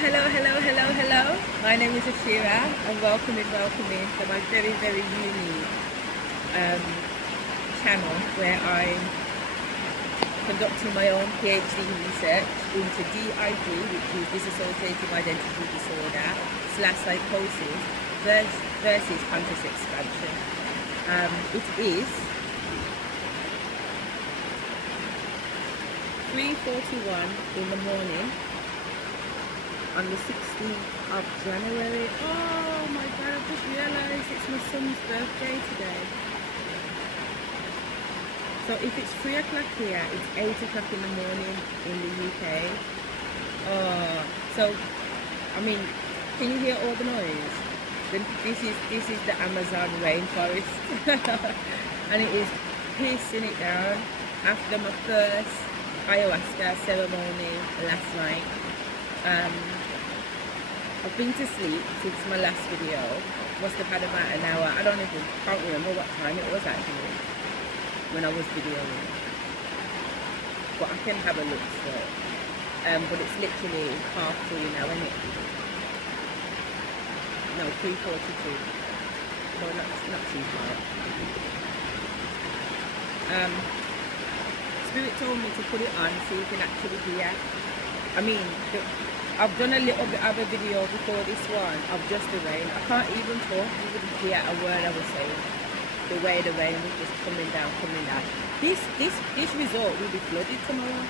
hello. My name is Asherah and welcome to my very, very unique channel where I'm conducting my own PhD research into DID, which is dissociative identity disorder / psychosis versus conscious expansion. It is 3:41 in the morning on the 16th of January. Oh my god, I've just realised it's my son's birthday today. So if it's 3 o'clock here, it's 8 o'clock in the morning in the UK. So, I mean, can you hear all the noise? This is the Amazon rainforest. And it is pissing it down after my first ayahuasca ceremony last night. I've been to sleep since my last video. Must have had about an hour. Can't remember what time it was actually when I was videoing. But I can have a look still. But it's literally 3:30 now, isn't it? No, 3:42. So not too far. Spirit told me to put it on so you can actually hear. I mean, I've done a little bit of a video before this one of just the rain. I can't even talk, you wouldn't hear a word I was saying. The way the rain was just coming down. This resort will be flooded tomorrow.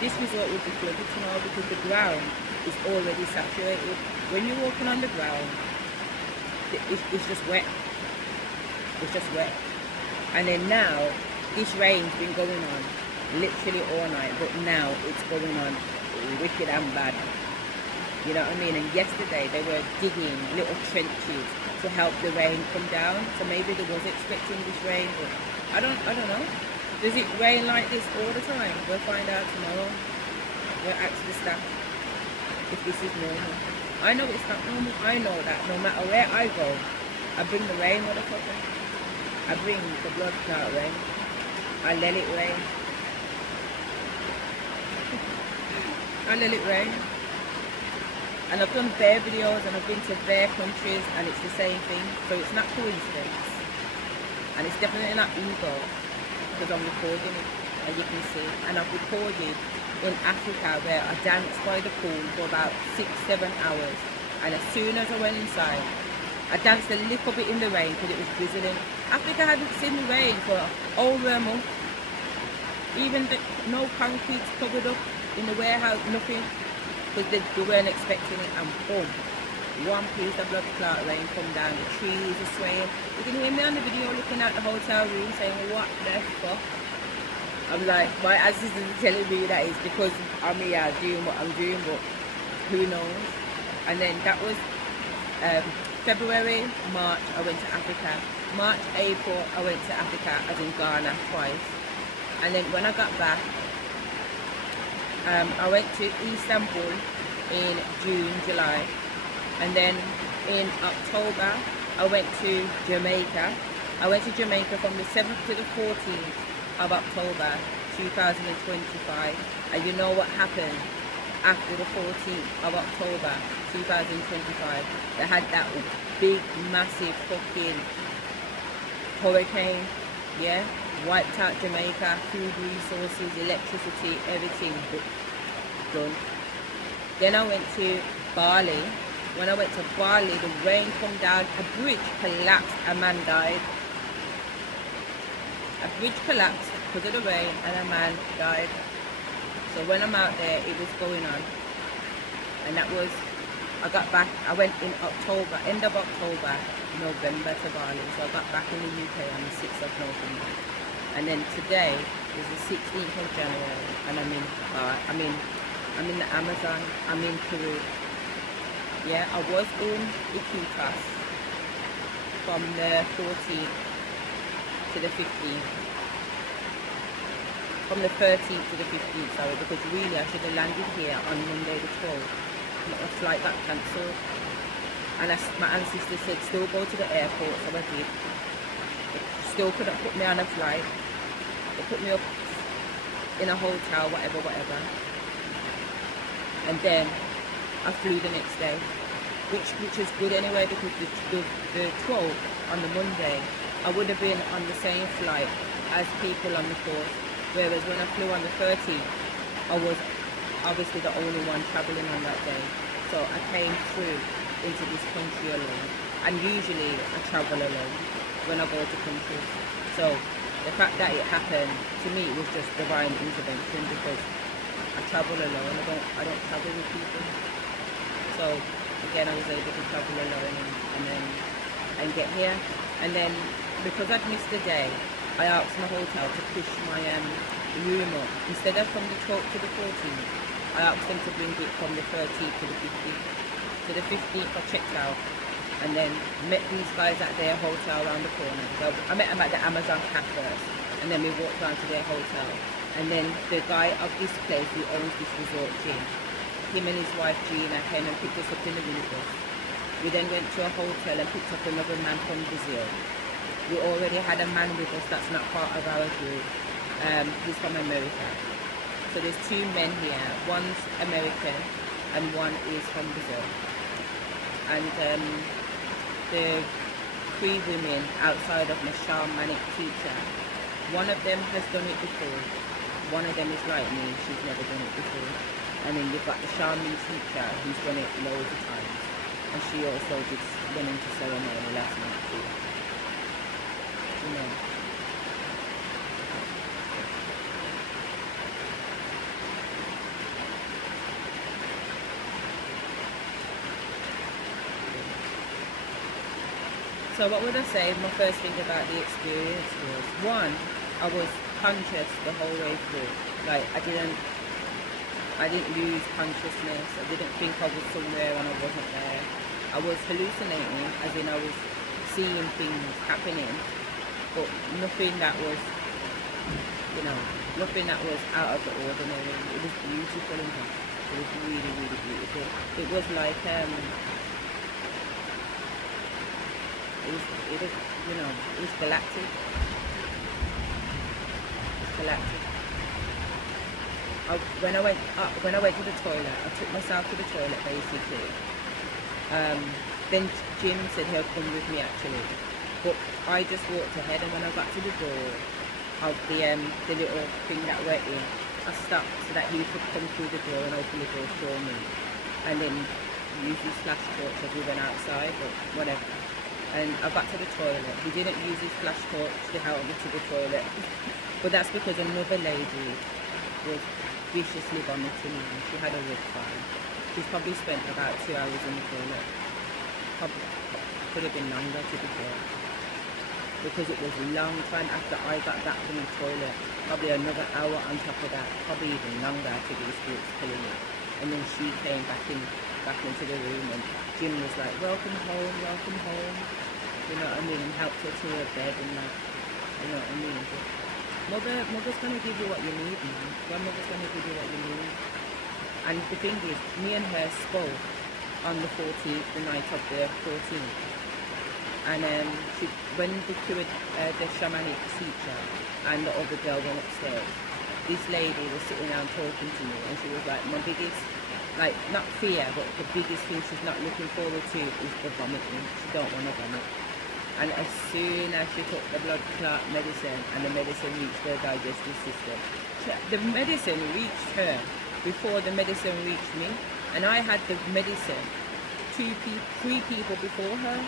This resort will be flooded tomorrow because the ground is already saturated. When you're walking on the ground, it's just wet. It's just wet. And then now, this rain's been going on literally all night, but now it's going on wicked and bad. You know what I mean? And yesterday they were digging little trenches to help the rain come down. So maybe they was expecting this rain, but I don't know. Does it rain like this all the time? We'll find out tomorrow. We'll ask the staff if this is normal. I know it's not normal. I know that no matter where I go, I bring the rain, motherfucker. I bring the blood clot rain. I let it rain. I let it rain. And I've done bare videos and I've been to bare countries and it's the same thing. So it's not coincidence. And it's definitely not ego because I'm recording it, as you can see. And I've recorded in Africa where I danced by the pool for about 6-7 hours. And as soon as I went inside, I danced a little bit in the rain because it was drizzling. Africa hadn't seen the rain for over a month. Even no concrete covered up in the warehouse, nothing, because they weren't expecting it, and boom, one piece of blood clot rain come down, the trees are swaying. You can hear me on the video looking at the hotel room saying, what the fuck? I'm like, my ancestors are telling me that it's because I'm here doing what I'm doing, but who knows? And then that was February, March, I went to Africa. March, April, I went to Africa, as in Ghana, twice. And then when I got back, I went to Istanbul in June, July, and then in October I went to Jamaica. I went to Jamaica from the 7th to the 14th of October 2025, and you know what happened after the 14th of October 2025? They had that big massive fucking hurricane, yeah, wiped out Jamaica, food resources, electricity, everything done. Then I went to Bali. When I went to Bali, the rain come down, a bridge collapsed, a man died. A bridge collapsed because of the rain and a man died. So when I'm out there, it was going on. And that was, I got back, I went in October, end of October, November to Bali. So I got back in the UK on the 6th of November. And then today is the 16th of January, and I'm in the Amazon, I'm in Peru. Yeah, I was in Iquitos from the 14th to the 15th. From the 13th to the 15th, sorry, because really I should have landed here on Monday the 12th. But my flight got cancelled. And my ancestor said still go to the airport, so I did. They still couldn't put me on a flight. They put me up in a hotel, whatever. And then I flew the next day, which is good anyway, because the 12th, on the Monday, I would have been on the same flight as people on the 4th, whereas when I flew on the 13th, I was obviously the only one travelling on that day. So I came through into this country alone, and usually I travel alone when I go to countries. So the fact that it happened, to me, it was just divine intervention, because I travel alone. I don't travel with people. So again, I was able to travel alone and get here. And then because I'd missed a day, I asked my hotel to push my room up. Instead of from the 12th to the 14th, I asked them to bring it from the 13th to the 15th. So the 15th I checked out, and then met these guys at their hotel around the corner. So I met them at the Amazon Cafe first, and then we walked down to their hotel. And then the guy of this place who owns this resort gym, him and his wife Gina came and picked us up in the minibus. We then went to a hotel and picked up another man from Brazil. We already had a man with us that's not part of our group. He's from America. So there's two men here. One's American and one is from Brazil. And the three women outside of my shamanic teacher, one of them has done it before. One of them is like me, she's never done it before. And then you've got the shaman teacher who's done it loads of times. And she also went into ceremony last night too. You know. So what would I say? My first thing about the experience was, one, I was conscious the whole way through. Like I didn't lose consciousness. I didn't think I was somewhere and I wasn't there. I was hallucinating, as in I was seeing things happening, but nothing that was, you know, nothing that was out of the ordinary. It was beautiful and it was really, really beautiful. It was like it was, you know, it was galactic. Galactic. When I went to the toilet, I took myself to the toilet basically. Then Jim said he'll come with me actually, but I just walked ahead, and when I got to the door of the little thing that we're in, I stopped so that he could come through the door and open the door for me, and then use his flash torch as we went outside, but whatever. And I got to the toilet. He didn't use his flash torch to help me to the toilet, but that's because another lady was viciously vomiting and she had a rough time. She's probably spent about 2 hours in the toilet. Probably could have been longer, to be fair, because it was long time after I got back from the toilet. Probably another hour on top of that, probably even longer to do spirits pulling it. And then she came back into the room, and Jim was like, welcome home, you know what I mean, and helped her to her bed and that, you know what I mean. But mother's gonna give you what you need, man. Grandmother's gonna give you what you need. And the thing is, me and her spoke on the 14th, the night of the 14th. And when the shamanic teacher and the other girl went upstairs, this lady was sitting down talking to me, and she was like, my biggest, like, not fear, but the biggest thing she's not looking forward to is the vomiting. She don't want to vomit. And as soon as she took the blood clot medicine and the medicine reached her digestive system, the medicine reached her before the medicine reached me. And I had the medicine three people before her.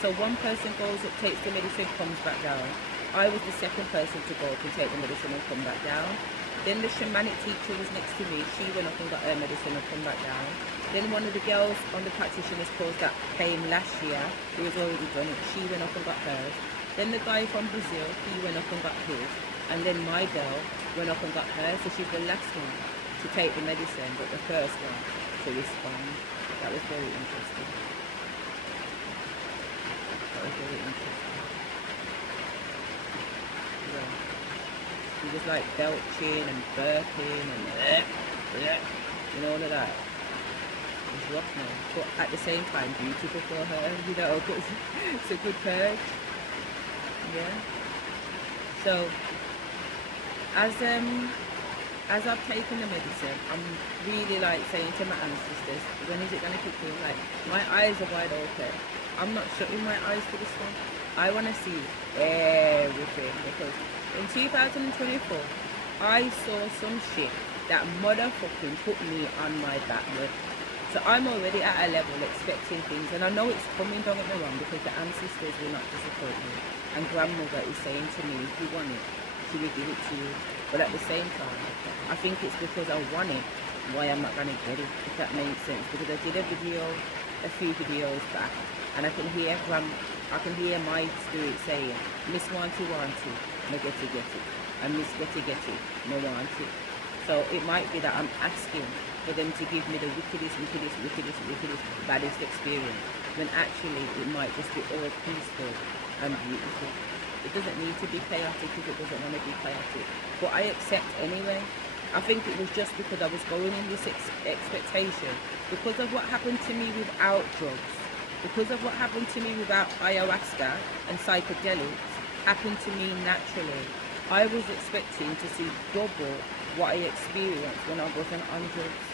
So one person goes up, takes the medicine, comes back down. I was the second person to go up and take the medicine and come back down. Then the shamanic teacher was next to me. She went up and got her medicine and come back down. Then one of the girls on the practitioner's course that came last year, who was already done it, she went up and got hers. Then the guy from Brazil, he went up and got his. And then my girl went up and got hers. So she's the last one to take the medicine, but the first one to respond. That was very interesting. That was very interesting. Yeah. He was like belching and burping and all of that. It was rough, man. But at the same time, beautiful for her, you know, because it's a good purge. Yeah. So, as as I've taken the medicine, I'm really like saying to my ancestors, when is it going to kick in? Like, my eyes are wide open. I'm not shutting my eyes for this one. I want to see everything, because in 2024, I saw some shit that motherfucking put me on my back with. So I'm already at a level expecting things, and I know it's coming, don't get me wrong, because the ancestors will not disappoint me. And grandmother is saying to me, if you want it, she will give it to you. But at the same time, I think it's because I want it, why I'm not going to get it, if that makes sense. Because I did a few videos back, and I can hear my spirit saying, Miss Wanty, no get it, and Miss get it, no want it. So it might be that I'm asking for them to give me the wickedest, baddest experience, when actually it might just be all peaceful and beautiful. It doesn't need to be chaotic if it doesn't want to be chaotic. But I accept anyway. I think it was just because I was going in this expectation, because of what happened to me without drugs, because of what happened to me without ayahuasca and psychedelics happened to me naturally. I was expecting to see double what I experienced when I wasn't on drugs.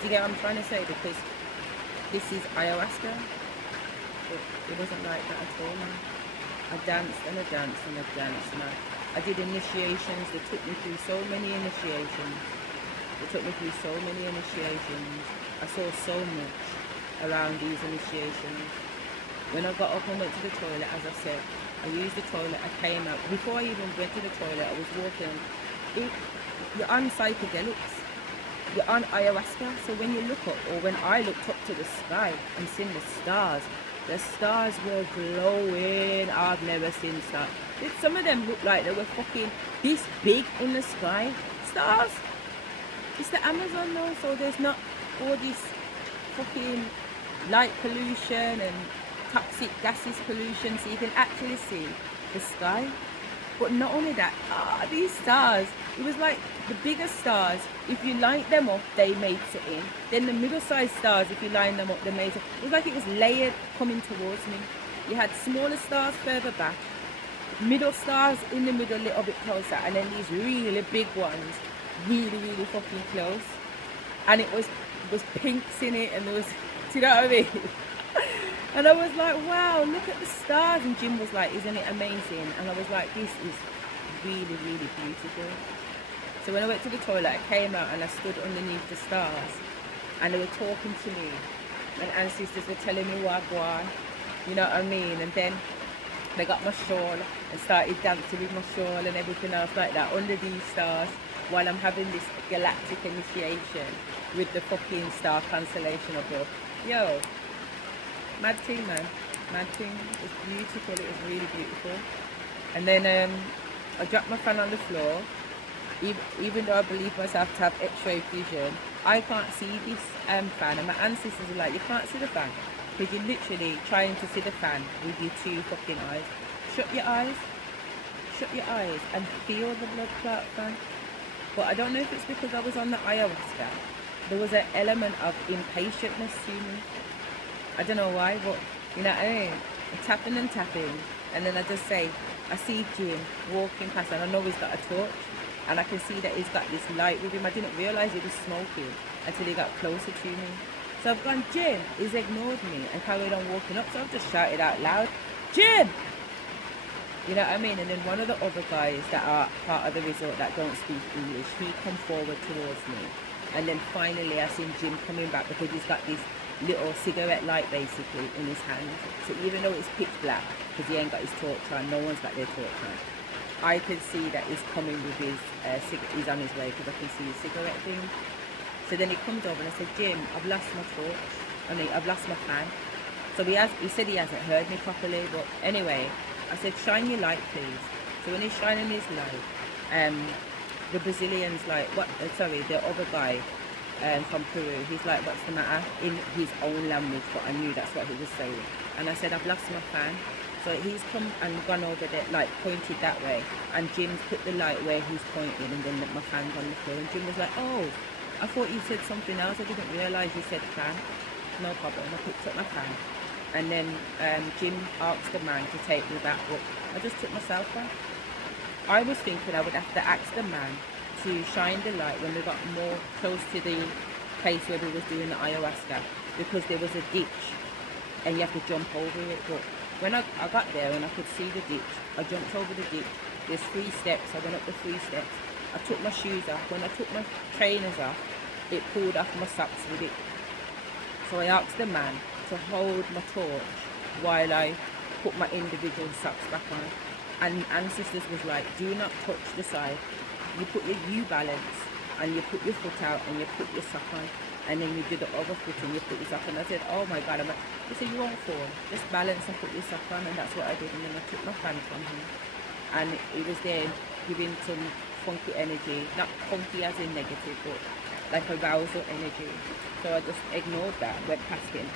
Do you get what I'm trying to say? Because this is ayahuasca, but it wasn't like that at all, man. I danced and I danced and I danced, and I did initiations. They took me through so many initiations. I saw so much around these initiations. When I got up and went to the toilet, as I said, I used the toilet, I came out. Before I even went to the toilet, I was walking. You're on psychedelics, you're on ayahuasca, so when you look up, or when I looked up to the sky and seen the stars were glowing. I've never seen stars. Some of them looked like they were fucking this big in the sky. Stars. It's the Amazon though, so there's not all this fucking light pollution and toxic gases pollution, so you can actually see the sky. But not only that, these stars, it was like the biggest stars, if you line them up, they made it in. Then the middle-sized stars, if you line them up, they made it. It was like it was layered coming towards me. You had smaller stars further back, middle stars in the middle a little bit closer, and then these really big ones, really fucking close. And it was pinks in it, and there was, do you know what I mean? And I was like, wow, look at the stars. And Jim was like, isn't it amazing? And I was like, this is really beautiful. So when I went to the toilet, I came out and I stood underneath the stars, and they were talking to me. And ancestors were telling me wagwan, you know what I mean? And then they got my shawl and started dancing with my shawl and everything else like that under these stars, while I'm having this galactic initiation with the fucking star constellation above. Yo. Mad thing, man. Mad thing. It was beautiful. It was really beautiful. And then I dropped my fan on the floor. Even though I believe myself to have X-ray vision, I can't see this fan. And my ancestors were like, you can't see the fan, because you're literally trying to see the fan with your two fucking eyes. Shut your eyes and feel the blood clot fan. But I don't know if it's because I was on the ayahuasca. There was an element of impatientness to me. I don't know why, but you know what I mean? I'm tapping, and then I just say, I see Jim walking past, and I know he's got a torch, and I can see that he's got this light with him. I didn't realise he was smoking until he got closer to me. So I've gone, Jim. He's ignored me and carried on walking up, so I've just shouted out loud, Jim! You know what I mean? And then one of the other guys that are part of the resort that don't speak English, he come forward towards me. And then finally I seen Jim coming back, because he's got this little cigarette light basically in his hand. So even though it's pitch black, because he ain't got his torch on, no one's got their torch on, I can see that he's coming with his he's on his way, because I can see his cigarette thing. So then he comes over and I said, Jim, I've lost my torch. I've lost my fan. So he said he hasn't heard me properly, but anyway, I said, shine your light please. So when he's shining his light, the Brazilian's like, the other guy from Peru, he's like, what's the matter? In his own language, but I knew that's what he was saying. And I said, I've lost my fan. So he's come and gone over there, like pointed that way, and Jim's put the light where he's pointing, and then my fan's on the floor. And Jim was like, oh, I thought you said something else, I didn't realise you said fan. No problem. I picked up my fan, and then Jim asked the man to take me back up. I just took myself back. I was thinking I would have to ask the man to shine the light when we got more close to the place where we was doing the ayahuasca, because there was a ditch and you have to jump over it. But when I got there and I could see the ditch, I jumped over the ditch. There's 3 steps. I went up the 3 steps. I took my shoes off. When I took my trainers off, it pulled off my socks with it. So I asked the man to hold my torch while I put my individual socks back on. And ancestors was like, do not touch the side. You put your U-balance and you put your foot out and you put your sock on. And then you do the other foot and you put your sock on. I said, oh my God. He said, you won't fall. Just balance and put your sock on. And that's what I did. And then I took my fan from him. And it was there giving some funky energy. Not funky as in negative, but like arousal energy. So I just ignored that, went past him.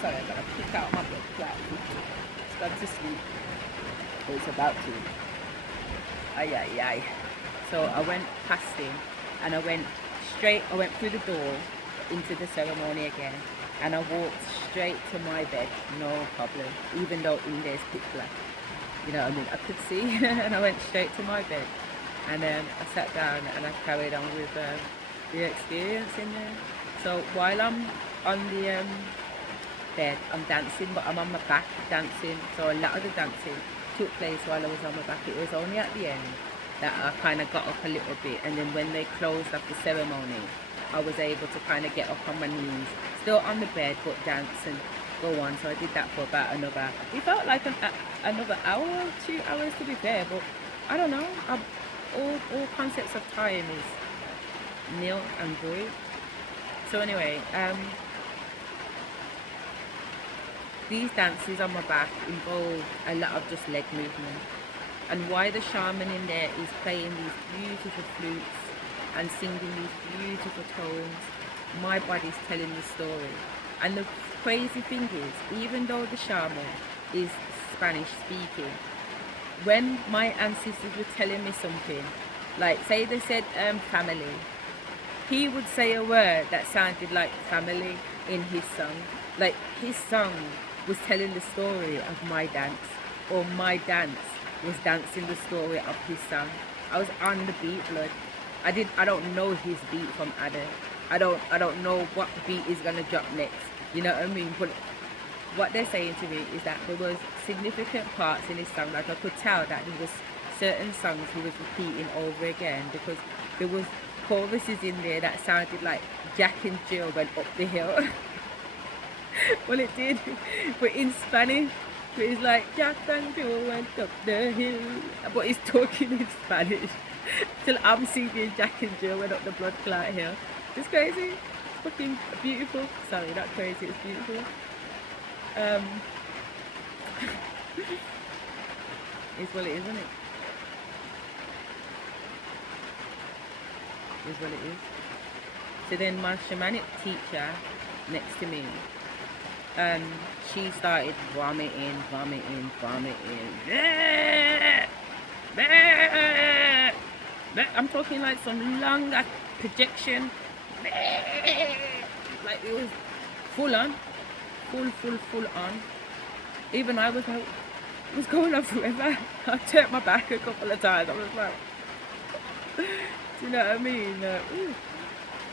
Sorry, I gotta pick out my blood clot. It's gone to sleep. But it's about to. Ay, ay, ay. So I went past him and I went through the door into the ceremony again. And I walked straight to my bed, no problem. Even though in there's pitch black. You know what I mean? I could see. And I went straight to my bed. And then I sat down and I carried on with the experience in there. So while I'm on the bed, I'm dancing, but I'm on my back dancing. So a lot of the dancing took place while I was on my back. It was only at the end that I kind of got up a little bit, and then when they closed up the ceremony, I was able to kind of get up on my knees, still on the bed, but dance and go on. So I did that for about another, it felt like another hour, 2 hours to be fair, but I don't know. All concepts of time is nil and void. So anyway, these dances on my back involve a lot of just leg movement. And why the shaman in there is playing these beautiful flutes and singing these beautiful tones, my body's telling the story. And the crazy thing is, even though the shaman is Spanish speaking, when my ancestors were telling me something, like say they said family, he would say a word that sounded like family in his song. Like his song was telling the story of my dance, or my dance was dancing the story of his song. I was on the beat, blood. I don't know his beat from Ada. I don't know what beat is gonna drop next. You know what I mean? But what they're saying to me is that there was significant parts in his song, like I could tell that there was certain songs he was repeating over again, because there was choruses in there that sounded like Jack and Jill went up the hill. Well, it did, but in Spanish. But it's like Jack and Jill went up the hill, but he's talking in Spanish. Till I'm singing Jack and Jill went up the blood clot hill. It's crazy. It's fucking beautiful. Sorry, not crazy. It's beautiful. It's what it is, isn't it? Is what it is. So then my shamanic teacher next to me, she started vomiting. I'm talking like some long projection. Like it was full on. Full on. Even I was like, what's going on forever? I turned my back a couple of times. I was like, do you know what I mean?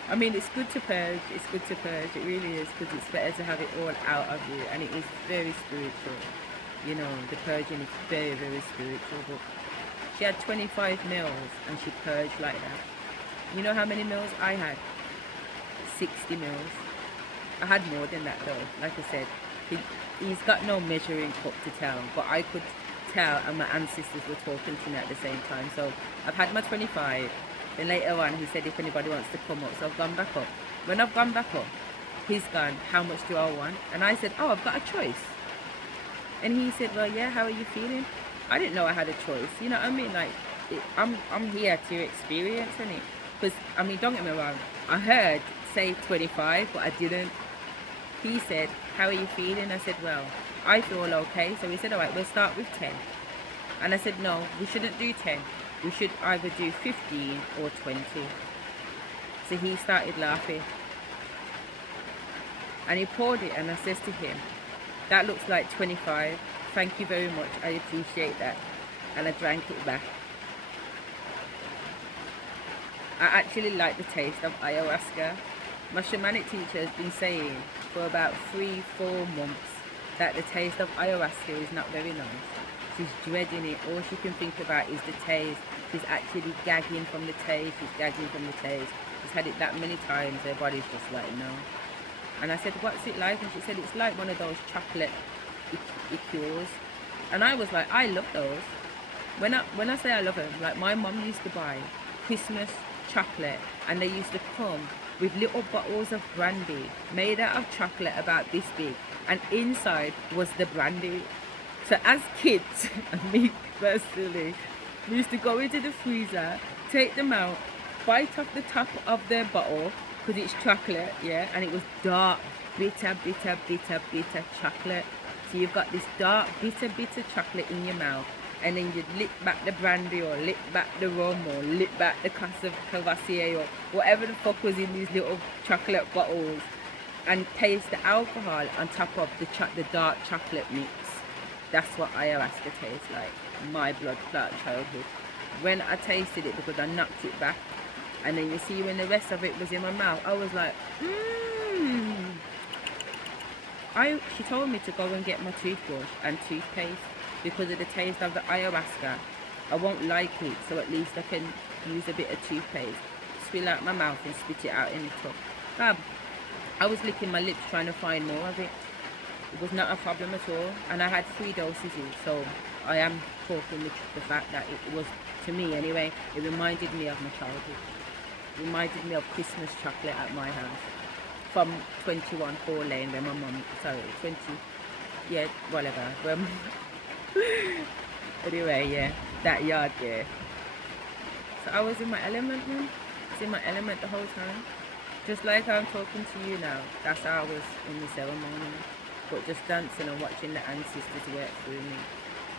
I mean, it's good to purge. It's good to purge. It really is, because it's better to have it all out of you, and it is very spiritual. You know, the purging is very, very spiritual. But she had 25 mils, and she purged like that. You know how many mils I had? 60 mils. I had more than that though. Like I said, he's got no measuring cup to tell, but I could tell, and my ancestors were talking to me at the same time. So I've had my 25. Then later on, he said if anybody wants to come up, so I've gone back up. When I've gone back up, he's gone, how much do I want? And I said, oh, I've got a choice. And he said, well, yeah, how are you feeling? I didn't know I had a choice. You know what I mean? Like, I'm here to experience it. Because, I mean, don't get me wrong. I heard say 25, but I didn't. He said, how are you feeling? I said, well, I feel okay. So he said, all right, we'll start with 10. And I said, no, we shouldn't do 10. We should either do 15 or 20. So he started laughing. And he poured it, and I says to him, that looks like 25. Thank you very much. I appreciate that. And I drank it back. I actually like the taste of ayahuasca. My shamanic teacher has been saying for about 3-4 months that the taste of ayahuasca is not very nice. She's dreading it. All she can think about is the taste. She's actually gagging from the taste. She's gagging from the taste. She's had it that many times, her body's just like, no. And I said, what's it like? And she said, it's like one of those chocolate liqueurs. And I was like, I love those. When I say I love them, like my mum used to buy Christmas chocolate, and they used to come with little bottles of brandy made out of chocolate about this big, and inside was the brandy. So as kids, and me personally, we used to go into the freezer, take them out, bite off the top of the bottle, because it's chocolate, yeah, and it was dark, bitter chocolate. So you've got this dark, bitter chocolate in your mouth, and then you'd lick back the brandy, or lick back the rum, or lick back the Cavassier, or whatever the fuck was in these little chocolate bottles, and taste the alcohol on top of the dark chocolate mix. That's what ayahuasca tastes like. My blood clot childhood. When I tasted it, because I knocked it back, and then you see when the rest of it was in my mouth, I was like, She told me to go and get my toothbrush and toothpaste because of the taste of the ayahuasca. I won't like it, so at least I can use a bit of toothpaste, spill out my mouth and spit it out in the tub. I was licking my lips trying to find more of it. It was not a problem at all, and I had 3 doses, so I am talking the fact that it was, to me anyway, it reminded me of my childhood. It reminded me of Christmas chocolate at my house from 21 4 Lane, where my mum, 20, yeah, whatever. Anyway, yeah, that yard, yeah. So I was in my element, man. I was in my element the whole time. Just like I'm talking to you now, that's how I was in the ceremony. But just dancing and watching the ancestors work through me,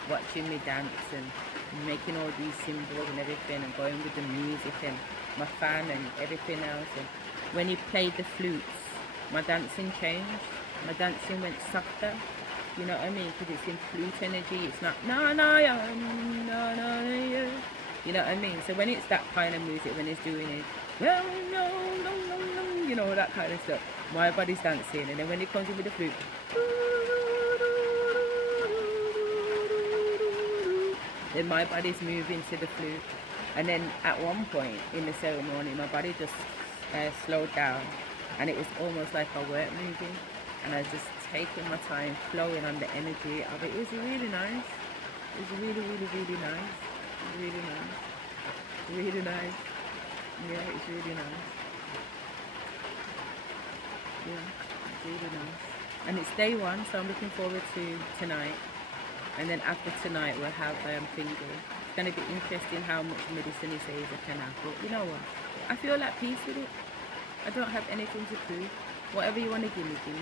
watching me dance and making all these symbols and everything, and going with the music and my fan and everything else. And when he played the flutes, my dancing changed. My dancing went softer. You know what I mean? Because it's in flute energy. It's not na na ya na na ya. You know what I mean? So when it's that kind of music, when it's doing it, well, no, you know, that kind of stuff, my body's dancing. And then when it comes in with the flute, then my body's moving to the flute. And then at one point in the ceremony, my body just slowed down, and it was almost like I weren't moving, and I was just taking my time, flowing on the energy of it. It was really nice. It was really nice. Really nice. Really nice. Yeah, it's really nice. Yeah, it's really nice. And it's day 1, so I'm looking forward to tonight. And then after tonight, we'll have finger. It's going to be interesting how much medicine he says I can have. But you know what? I feel at peace with it. I don't have anything to prove. Whatever you want to give me, give me.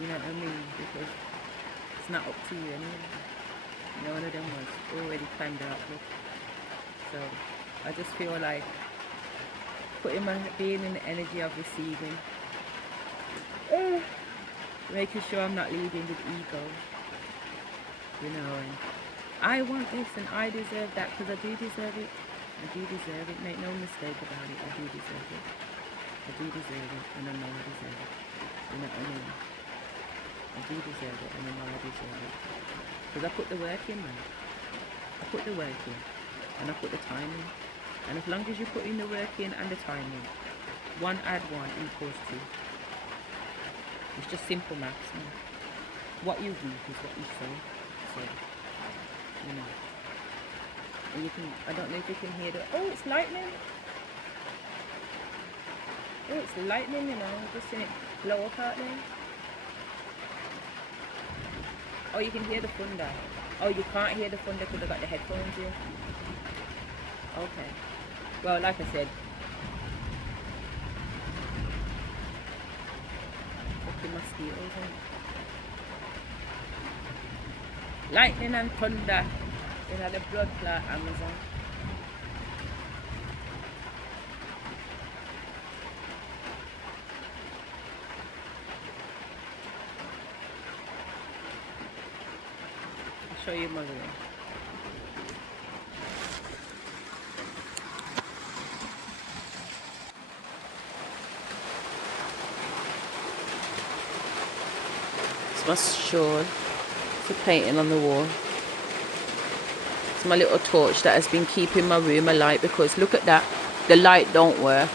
You know what I mean? Because it's not up to you anyway. None of them was already planned out with. So I just feel like being in the energy of receiving. Making sure I'm not leading with ego. You know, and I want this and I deserve that, because I do deserve it. I do deserve it. Make no mistake about it. I do deserve it. I do deserve it, and I know I deserve it. You know what I mean? I do deserve it, and I know I deserve it. Because I put the work in, man. I put the work in, and I put the time in. And as long as you put in the work in and the time in, 1 + 1 equals 2. It's just simple maths, man. What you reap is what you sow. So, you know. And you can, I don't know if you can hear the, oh, it's lightning. Oh, it's lightning, you know. Just seen it blow up out there. Oh, you can hear the thunder. Oh, you can't hear the thunder because I got the headphones in. Okay. Well, like I said, fucking mosquitoes, lightning and thunder in the blood clot Amazon. I'll show you my room. It's my shawl. It's a painting on the wall. It's my little torch that has been keeping my room alight, because look at that. The light don't work.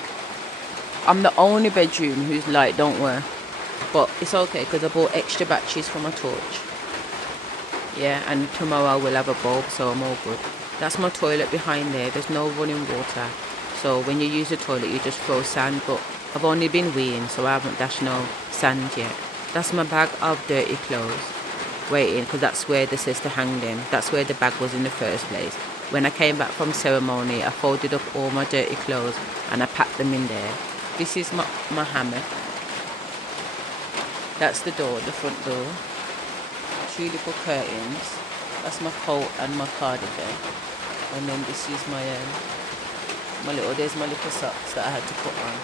I'm the only bedroom whose light don't work. But it's okay because I bought extra batteries for my torch. Yeah, and tomorrow we'll have a bulb, so I'm all good. That's my toilet behind there. There's no running water. So when you use the toilet, you just throw sand. But I've only been weeing, so I haven't dashed no sand yet. That's my bag of dirty clothes. Waiting, because that's where they says to hang them. That's where the bag was in the first place. When I came back from ceremony, I folded up all my dirty clothes and I packed them in there. This is my hammock. That's the door, the front door. 2 little curtains. That's my coat and my cardigan. And then this is there's my little socks that I had to put on.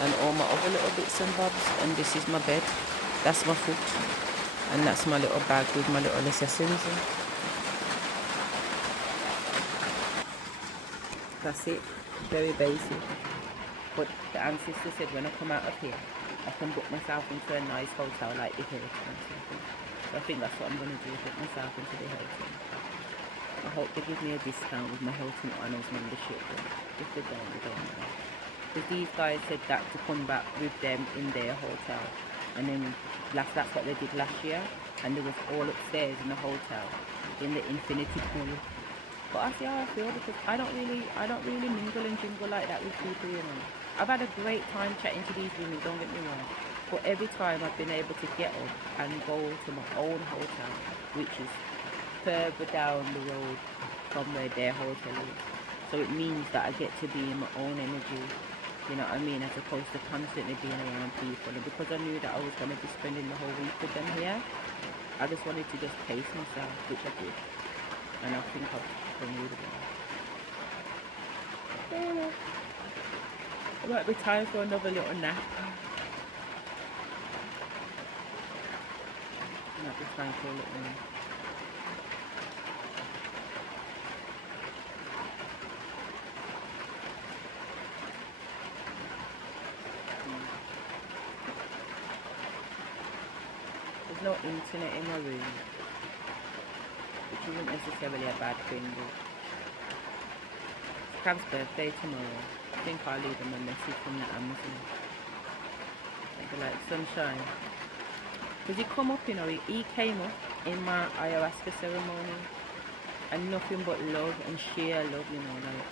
And all my other little bits and bobs. And this is my bed. That's my foot. And that's my little bag with my little accessories in. That's it. Very basic. But the ancestor said when I come out of here, I can book myself into a nice hotel like the Hilton or something. So I think that's what I'm going to do, book myself into the Hilton. I hope they give me a discount with my Hilton Honors membership. If they don't know. Because these guys said that to come back with them in their hotel. And then that's what they did last year. And there was all upstairs in the hotel, in the infinity pool. But I see how I feel, because I don't really mingle and jingle like that with people, you know. I've had a great time chatting to these women, don't get me wrong. But every time I've been able to get up and go to my own hotel, which is further down the road from where their hotel is. So it means that I get to be in my own energy, you know what I mean, as opposed to constantly being around people. And because I knew that I was going to be spending the whole week with them here, I just wanted to just pace myself, which I did. And I think I've done really well. It might be time for another little nap. It might be time for a little nap. There's no internet in my room, which isn't necessarily a bad thing, but it's Cav's birthday tomorrow. I think I'll leave him a message from the Amazon. I'll be like, sunshine. Because he come up, you know, he came up in my ayahuasca ceremony, and nothing but love and sheer love, you know, like,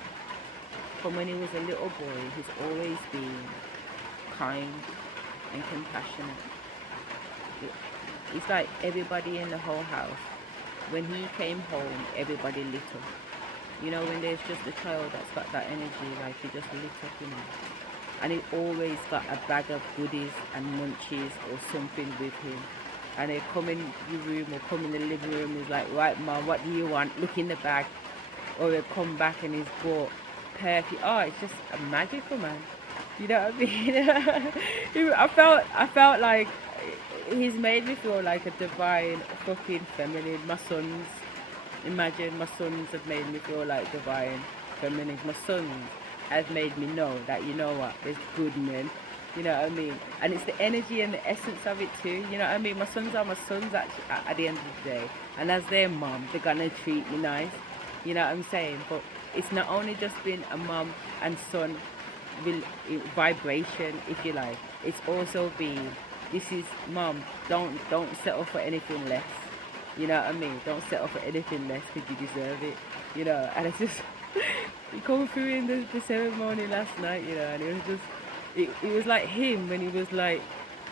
from when he was a little boy, he's always been kind and compassionate. It's like everybody in the whole house, when he came home, everybody lit up. You know, when there's just a child that's got that energy, like he just lit up, you know. And he always got a bag of goodies and munchies or something with him. And they come in your room or come in the living room, he's like, right, Mom, what do you want? Look in the bag. Or he'll come back and he's bought perfume. Oh, it's just a magical, man. You know what I mean? I felt like he's made me feel like a divine fucking feminine. My sons, imagine my sons have made me feel like divine feminine. My sons have made me know that, you know what, there's good men. You know what I mean? And it's the energy and the essence of it too. You know what I mean? My sons are my sons actually at the end of the day. And as their mum, they're gonna treat me nice. You know what I'm saying? But it's not only just been a mum and son vibration, if you like. It's also been, this is mum, don't settle for anything less. You know what I mean? Don't settle for anything less because you deserve it. You know, and it's just, he come through in the ceremony last night, you know, and it was just, it was like him when he was like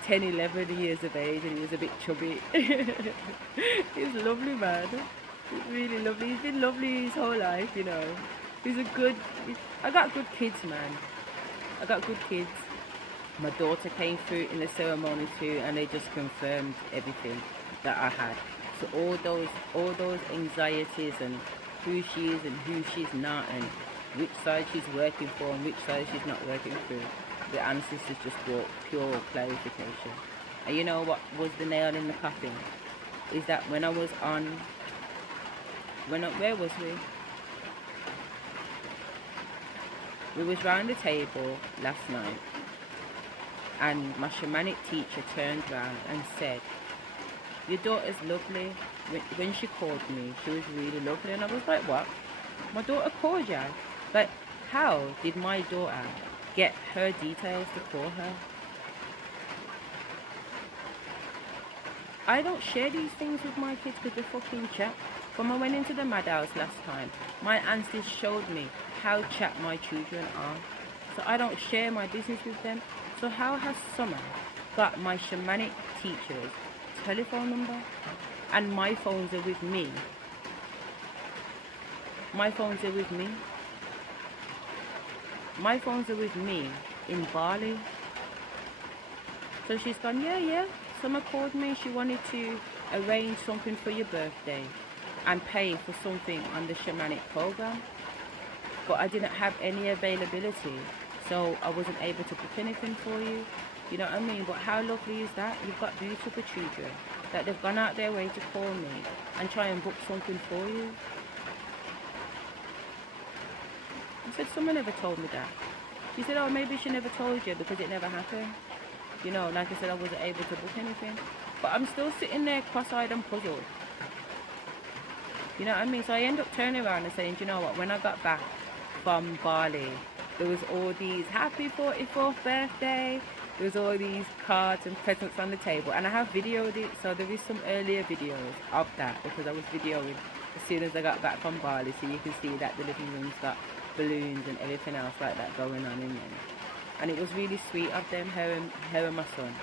10, 11 years of age and he was a bit chubby. He's lovely, man. He's really lovely. He's been lovely his whole life, you know. I got good kids, man. I got good kids. My daughter came through in the ceremony too, and they just confirmed everything that I had. So all those anxieties and who she is and who she's not and which side she's working for and which side she's not working through, the ancestors just brought pure clarification. And you know what was the nail in the coffin? Is that when I was on, where was we? We was round the table last night, And my shamanic teacher turned around and said, your daughter's lovely. When she called me, she was really lovely. And I was like, what? My daughter called you? Like, how did my daughter get her details to call her? I don't share these things with my kids because they're fucking chat. When I went into the madhouse last time, my aunties showed me how chat my children are. So I don't share my business with them. So how has Summer got my shamanic teacher's telephone number? And my phones are with me. My phones are with me. My phones are with me in Bali. So she's gone, yeah. Summer called me. She wanted to arrange something for your birthday and pay for something on the shamanic program. But I didn't have any availability. So I wasn't able to book anything for you. You know what I mean? But how lovely is that? You've got beautiful children that they've gone out their way to call me and try and book something for you. I said, someone never told me that. She said, oh, maybe she never told you because it never happened. You know, like I said, I wasn't able to book anything. But I'm still sitting there cross-eyed and puzzled. You know what I mean? So I end up turning around and saying, do you know what, when I got back from Bali, there was all these happy 44th birthday, there was all these cards and presents on the table, and I have videoed it. So there is some earlier videos of that because I was videoing as soon as I got back from Bali, so you can see that the living room's got balloons and everything else like that going on in there. And it was really sweet of them, her and my son.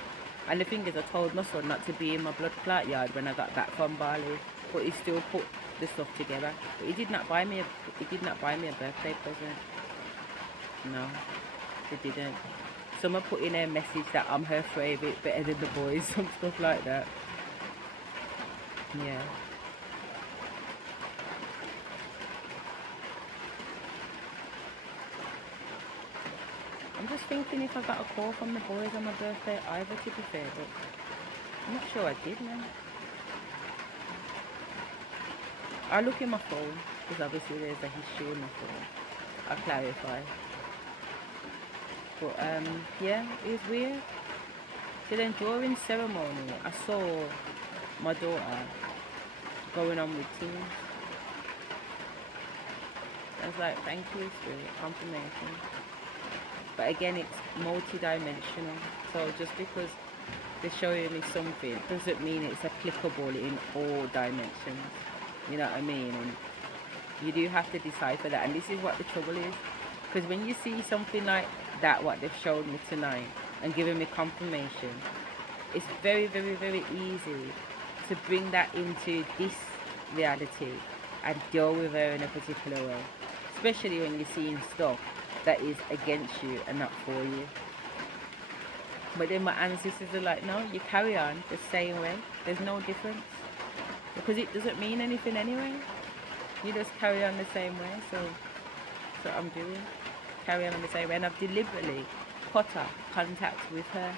And the thing is, I told my son not to be in my blood clot yard when I got back from Bali, but he still put the stuff together. But he did not buy me a birthday present. No, he didn't. Someone put in a message that I'm her favourite, better than the boys, some stuff like that. Yeah. I'm just thinking if I got a call from the boys on my birthday either, to be fair, but I'm not sure I did, man. I look in my phone, because obviously there's a history in my phone. I'll clarify. But yeah, it was weird. So then during ceremony, I saw my daughter going on with teams. I was like, thank you, Spirit, confirmation. But again, it's multi-dimensional. So just because they're showing me something doesn't mean it's applicable in all dimensions. You know what I mean? And you do have to decipher that. And this is what the trouble is. Because when you see something like that, what they've shown me tonight, and giving me confirmation, it's very, very, very easy to bring that into this reality and deal with her in a particular way. Especially when you're seeing stuff that is against you and not for you. But then my ancestors are like, no, you carry on the same way. There's no difference. Because it doesn't mean anything anyway. You just carry on the same way. So that's what I'm doing. Carry on in the same way. And I've deliberately cut her contact with her.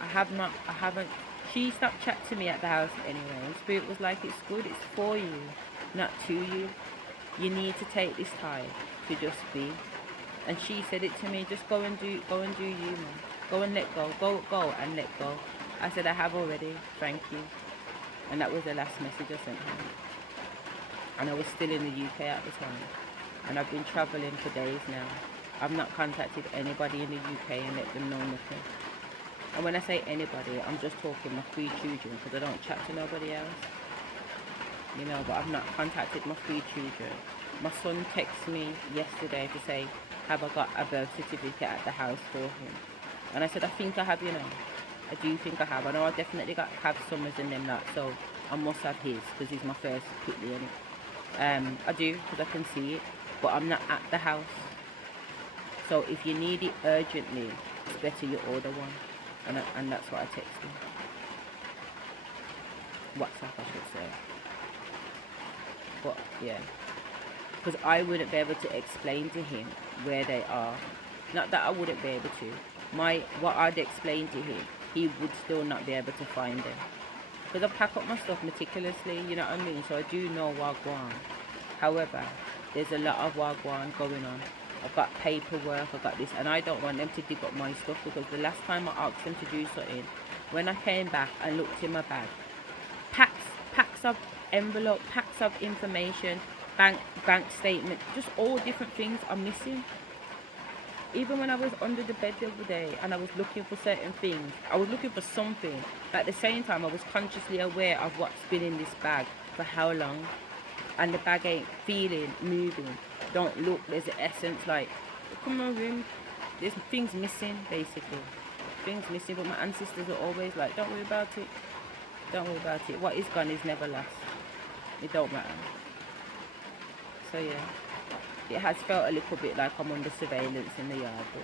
I haven't. She stopped chatting to me at the house anyway. And Spirit was like, it's good, it's for you, not to you. You need to take this time to just be. And she said it to me, just go and do you, man. Go and let go. Go and let go. I said, I have already, thank you. And that was the last message I sent her. And I was still in the UK at the time. And I've been travelling for days now. I've not contacted anybody in the UK and let them know nothing. And when I say anybody, I'm just talking my 3 children, because I don't chat to nobody else. You know, but I've not contacted my 3 children. My son texted me yesterday to say, have I got a birth certificate at the house for him? And I said, I think I have, you know. I do think I have. I know I definitely have Summers and them that, so I must have his, because he's my first quickly, innit? I do, because I can see it, but I'm not at the house. So if you need it urgently, it's better you order one. And that's what I text him. WhatsApp, I should say. But yeah, because I wouldn't be able to explain to him where they are. Not that I wouldn't be able to. What I'd explain to him, he would still not be able to find them. Because I pack up my stuff meticulously, you know what I mean? So I do know Wagwan. However, there's a lot of Wagwan going on. I've got paperwork, I've got this, and I don't want them to dig up my stuff, because the last time I asked them to do something, when I came back and looked in my bag, packs of envelope, packs of information, bank statement, just all different things are missing. Even when I was under the bed the other day and I was looking for certain things, I was looking for something, but at the same time I was consciously aware of what's been in this bag for how long, and the bag ain't feeling, moving, don't look, there's an essence, like, come on room, there's things missing, basically, things missing, but my ancestors are always like, don't worry about it, don't worry about it, what is gone is never lost, it don't matter. So yeah, it has felt a little bit like I'm under surveillance in the yard, but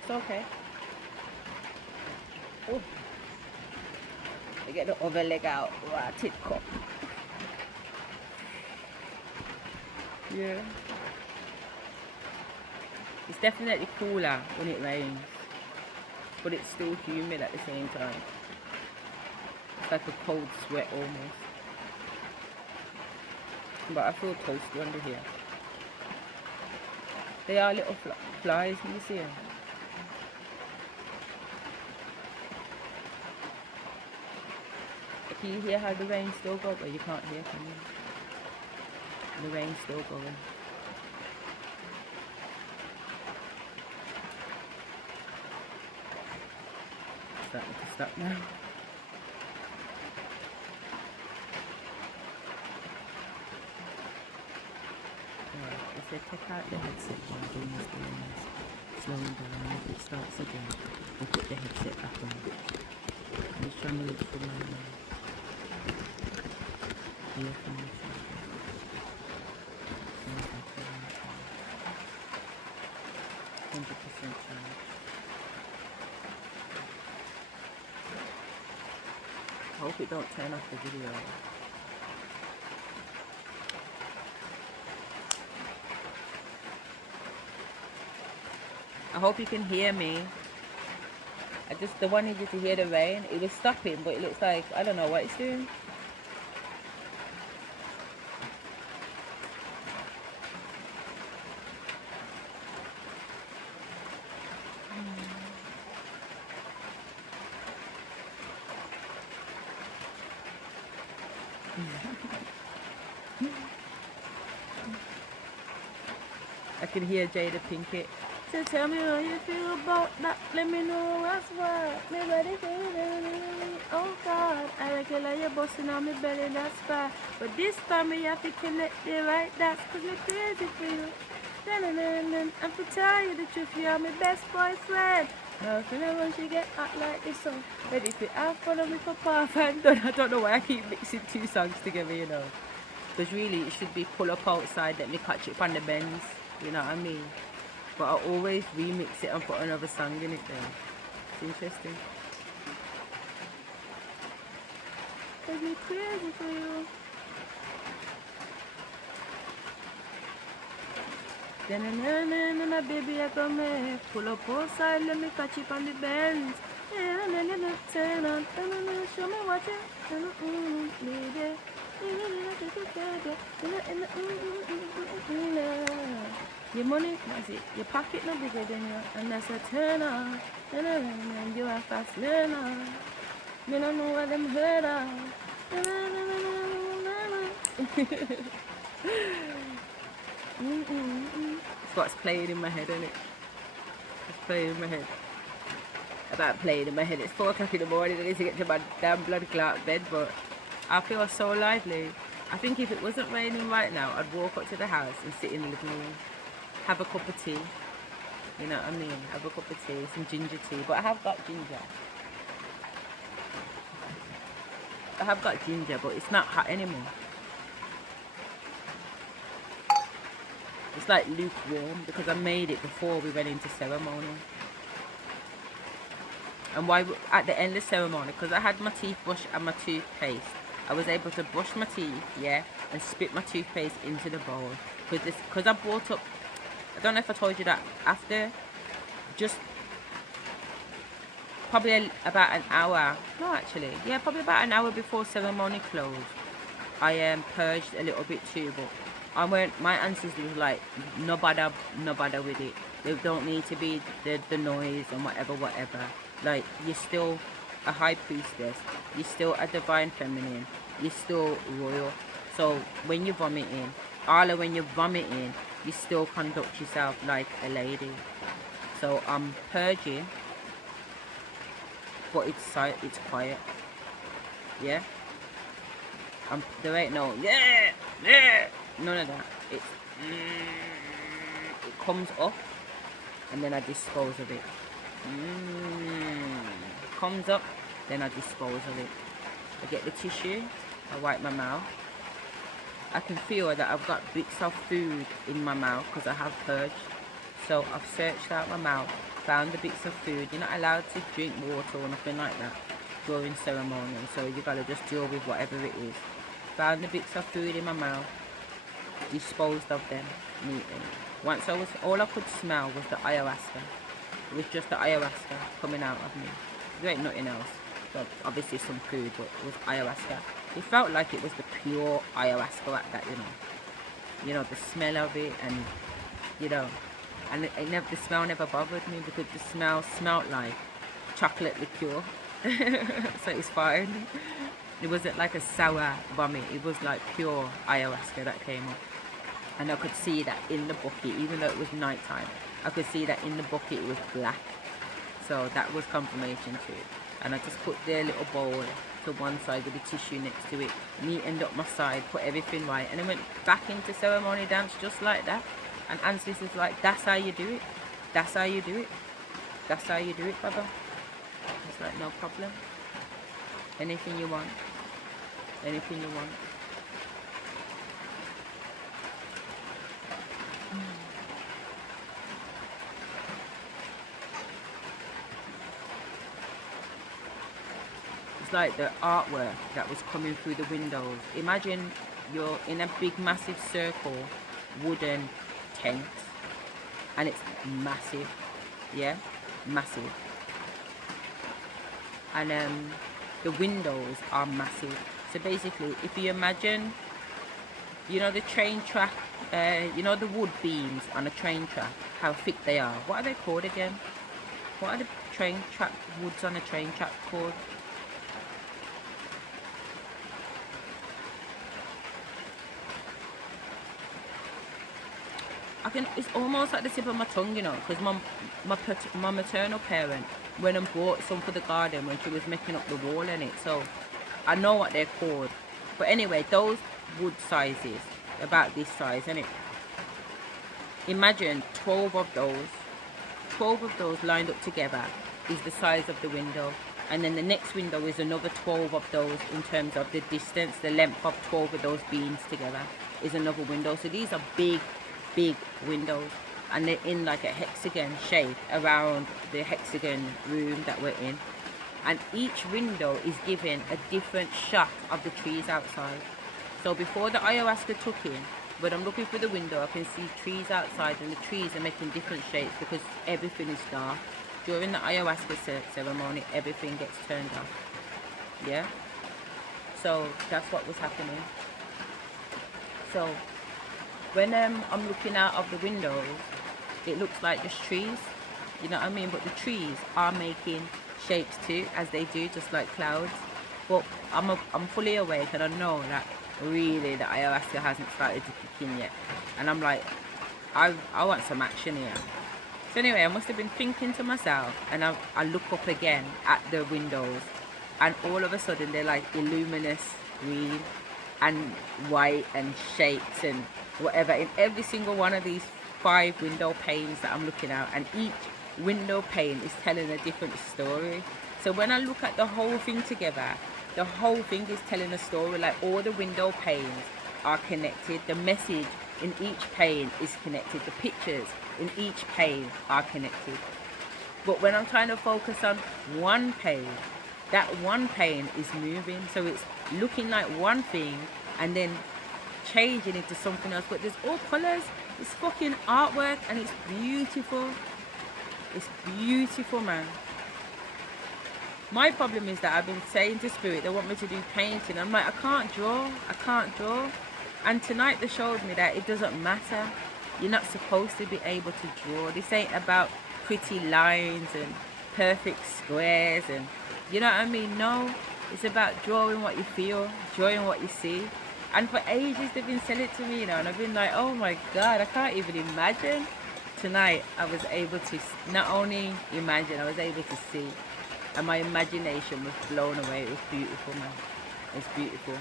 it's okay. Oh, I get the other leg out, right, it cup. Yeah. It's definitely cooler when it rains, but it's still humid at the same time. It's like a cold sweat almost. But I feel toasty under here. They are little flies, can you see them? Can you hear how the rain's still going? Well, you can't hear, can you? The rain's still going. Starting to stop now. If they take out the headset while doing this, slowing down, and if it starts again, we'll put the headset back on. I'm just trying to look for my earphones. 100% charge. I hope it don't turn off the video. I hope you can hear me. I just wanted you to hear the rain. It was stopping, but it looks like, I don't know what it's doing. I can hear Jada Pinkett. So tell me how you feel about that. Let me know what's what. Me ready for it. Oh God, I reckon like you're busting on me belly, that's fine. But this time me have to connect the right dots, cause me crazy for you. I'm to tell you the truth, you're my best boyfriend. Nothing ever she get hot like this song. Ready for have fun and make up off and done. I don't know why I keep mixing two songs together, you know. Because really it should be pull up outside, let me catch it on the bends. You know what I mean? But I always remix it and put another song in it there. It's interesting. Cause me crazy for you. Then my baby I come here. Pull up outside, let me catch it on the bends. Turn on, show me what you baby. Your money, that's it. Your pocket no bigger than you, and that's a turn on. And you are fast learner. Me don't know what them heard of. It's what's playing in my head, isn't it? It's playing in my head. About playing in my head. It's 4 o'clock in the morning. I need to get to my damn bloody clock bed, but I feel so lively. I think if it wasn't raining right now, I'd walk up to the house and sit in the living room, have a cup of tea. You know what I mean? Have a cup of tea, some ginger tea. But I have got ginger. I have got ginger, but it's not hot anymore. It's like lukewarm because I made it before we went into ceremony. And why at the end of ceremony, because I had my teeth brush and my toothpaste, I was able to brush my teeth, yeah, and spit my toothpaste into the bowl. Because I brought up, I don't know if I told you that, after just probably about an hour, no actually, probably about an hour before ceremony closed, I purged a little bit too, but My ancestors was like, no bother with it. There don't need to be the noise and whatever. Like, you're still a high priestess. You're still a divine feminine. You're still royal. So when you're vomiting, when you're vomiting, you still conduct yourself like a lady. So I'm purging, but it's quiet. Yeah. There ain't no none of that. It comes up, and then I dispose of it. Comes up, then I dispose of it. I get the tissue, I wipe my mouth. I can feel that I've got bits of food in my mouth because I have purged. So I've searched out my mouth, found the bits of food. You're not allowed to drink water or nothing like that during ceremony, so you gotta just deal with whatever it is. Found the bits of food in my mouth, disposed of them neatly. All I could smell was the ayahuasca. It was just the ayahuasca coming out of me. There ain't nothing else. But obviously some food, but it was ayahuasca. It felt like it was the pure ayahuasca at that, you know, the smell of it, and and the smell never bothered me because the smell smelled like chocolate liqueur. So it's fine. It wasn't like a sour vomit. It was like pure ayahuasca that came up. And I could see that in the bucket, even though it was nighttime, I could see that in the bucket it was black. So that was confirmation too. And I just put the little bowl to one side with the tissue next to it, neatened up my side, put everything right, and I went back into ceremony dance just like that. And ancestors like, that's how you do it. That's how you do it. That's how you do it, Baba. It's like, no problem. Anything you want. Anything you want. It's like the artwork that was coming through the windows. Imagine you're in a big massive circle, wooden tent, and it's massive. Yeah, massive. And the windows are massive. So basically, if you imagine, the train track, the wood beams on a train track, how thick they are. What are they called again? What are the train track woods on a train track called? It's almost like the tip of my tongue, because my maternal parent went and bought some for the garden when she was making up the wall in it. So I know what they're called. But anyway, those wood sizes, about this size, innit? Imagine 12 of those lined up together is the size of the window. And then the next window is another 12 of those in terms of the distance, the length of 12 of those beams together is another window. So these are big windows, and they're in like a hexagon shape around the hexagon room that we're in, and each window is given a different shot of the trees outside. So before the ayahuasca took in, when I'm looking through the window, I can see trees outside, and the trees are making different shapes because everything is dark. During the ayahuasca ceremony, everything gets turned off. Yeah, so that's what was happening. So when I'm looking out of the windows, it looks like just trees, you know what I mean? But the trees are making shapes too, as they do, just like clouds. But I'm fully awake, and I know that really the ayahuasca hasn't started to kick in yet. And I'm like, I want some action here. So anyway, I must have been thinking to myself, and I look up again at the windows, and all of a sudden they're like illuminous green and white and shapes and whatever in every single one of these 5 window panes that I'm looking at, and each window pane is telling a different story. So when I look at the whole thing together, the whole thing is telling a story. Like, all the window panes are connected, the message in each pane is connected, the pictures in each pane are connected. But when I'm trying to focus on one pane, that one pane is moving, so it's looking like one thing and then changing into something else. But there's all colours, it's fucking artwork, and it's beautiful. It's beautiful, man. My problem is that I've been saying to spirit they want me to do painting. I'm like, I can't draw. And tonight they showed me that it doesn't matter. You're not supposed to be able to draw. This ain't about pretty lines and perfect squares and, you know what I mean? No, it's about drawing what you feel, drawing what you see. And for ages they've been selling it to me, you know, and I've been like, oh my God, I can't even imagine. Tonight I was able to not only imagine, I was able to see. And my imagination was blown away. It was beautiful, man. It's beautiful.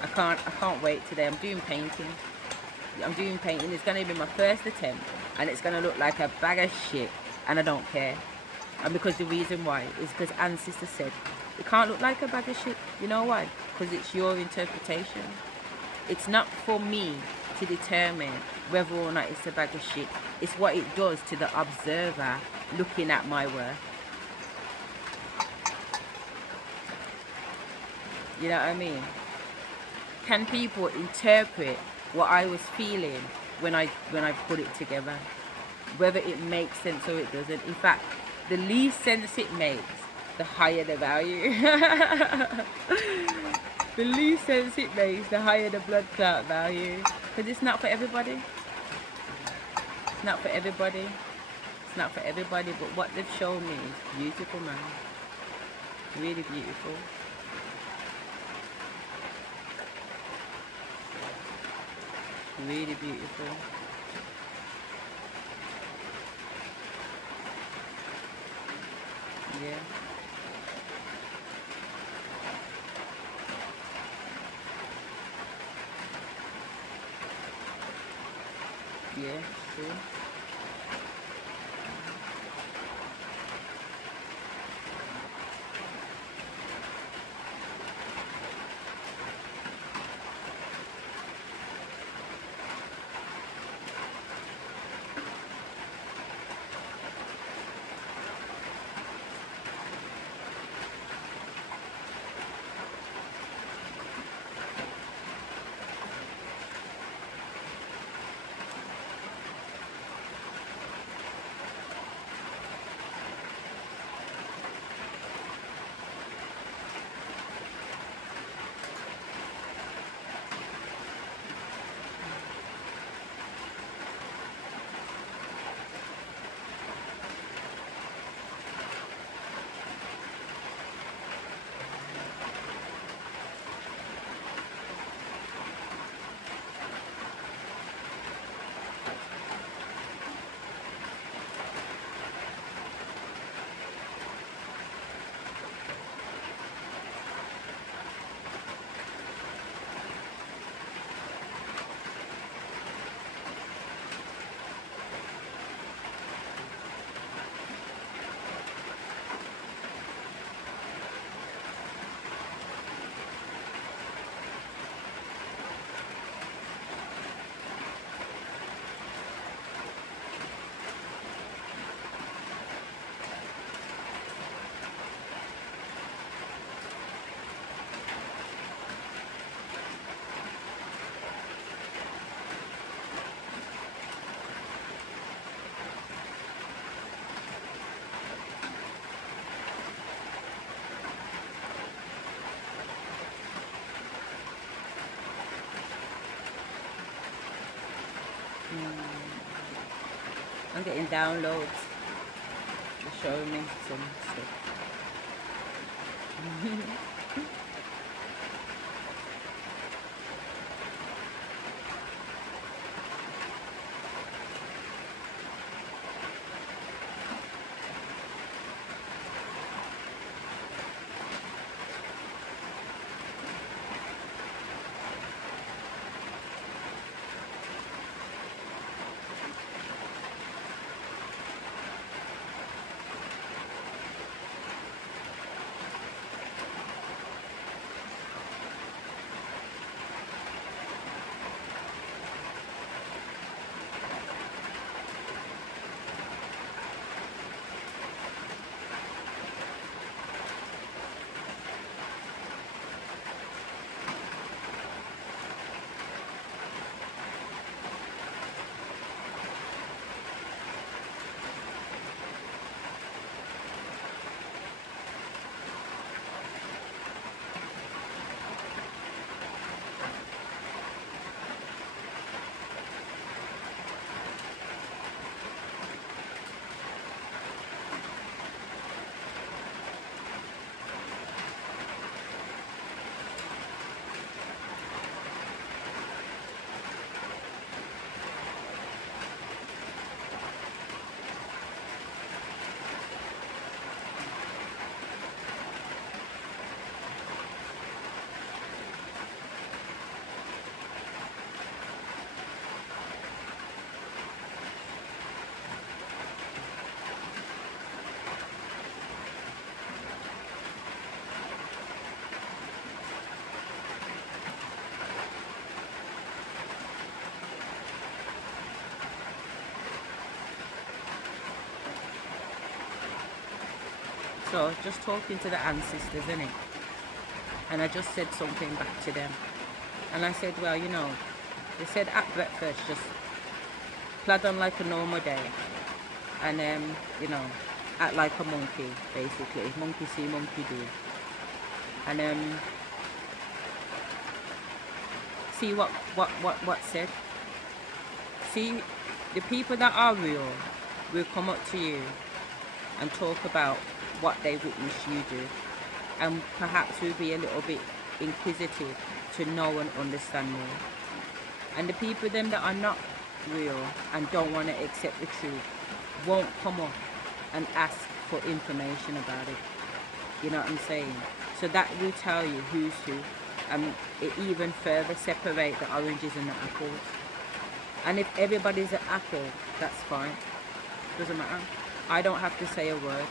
I can't wait today. I'm doing painting. It's gonna be my first attempt, and it's gonna look like a bag of shit, and I don't care. And because the reason why is because ancestor said it can't look like a bag of shit. You know why? Because it's your interpretation. It's not for me to determine whether or not it's a bag of shit. It's what it does to the observer looking at my work. You know what I mean? Can people interpret what I was feeling when I put it together? Whether it makes sense or it doesn't. In fact, the least sense it makes, the higher the value. The least sense it makes, the higher the blood clot value. Because it's not for everybody. It's not for everybody. It's not for everybody, but what they've shown me is beautiful, man. Really beautiful. Really beautiful. Yeah. Yeah, true. I'm getting downloads. They're showing me some stuff. So just talking to the ancestors, innit? And I just said something back to them. And I said, well, you know, they said at breakfast, just plod on like a normal day. And you know, act like a monkey, basically. Monkey see, monkey do. And see what said. See, the people that are real will come up to you and talk about what they witnessed you do, and perhaps will be a little bit inquisitive to know and understand more. And the people them that are not real and don't want to accept the truth won't come up and ask for information about it. You know what I'm saying? So that will tell you who's who, and it even further separate the oranges and the apples. And if everybody's an apple, that's fine. Doesn't matter. I don't have to say a word.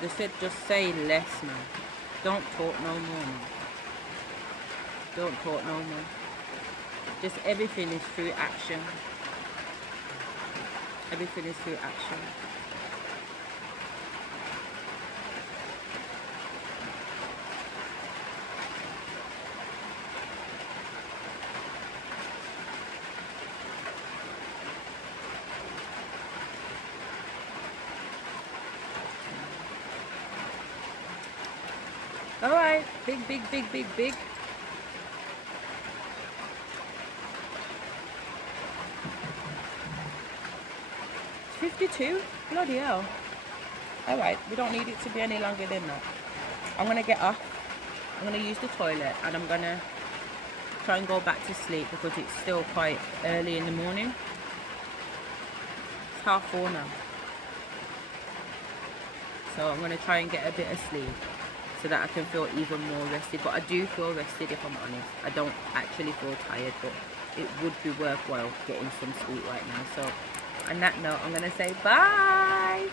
They said just say less, man. Don't talk no more, man. Don't talk no more. Just everything is through action. Everything is through action. All right, big. 52? Bloody hell. All right, we don't need it to be any longer than that. I'm gonna get up. I'm gonna use the toilet, and I'm gonna try and go back to sleep because it's still quite early in the morning. It's 4:30 now. So I'm gonna try and get a bit of sleep so that I can feel even more rested. But I do feel rested, if I'm honest. I don't actually feel tired, but it would be worthwhile getting some sleep right now. So on that note, I'm gonna say bye.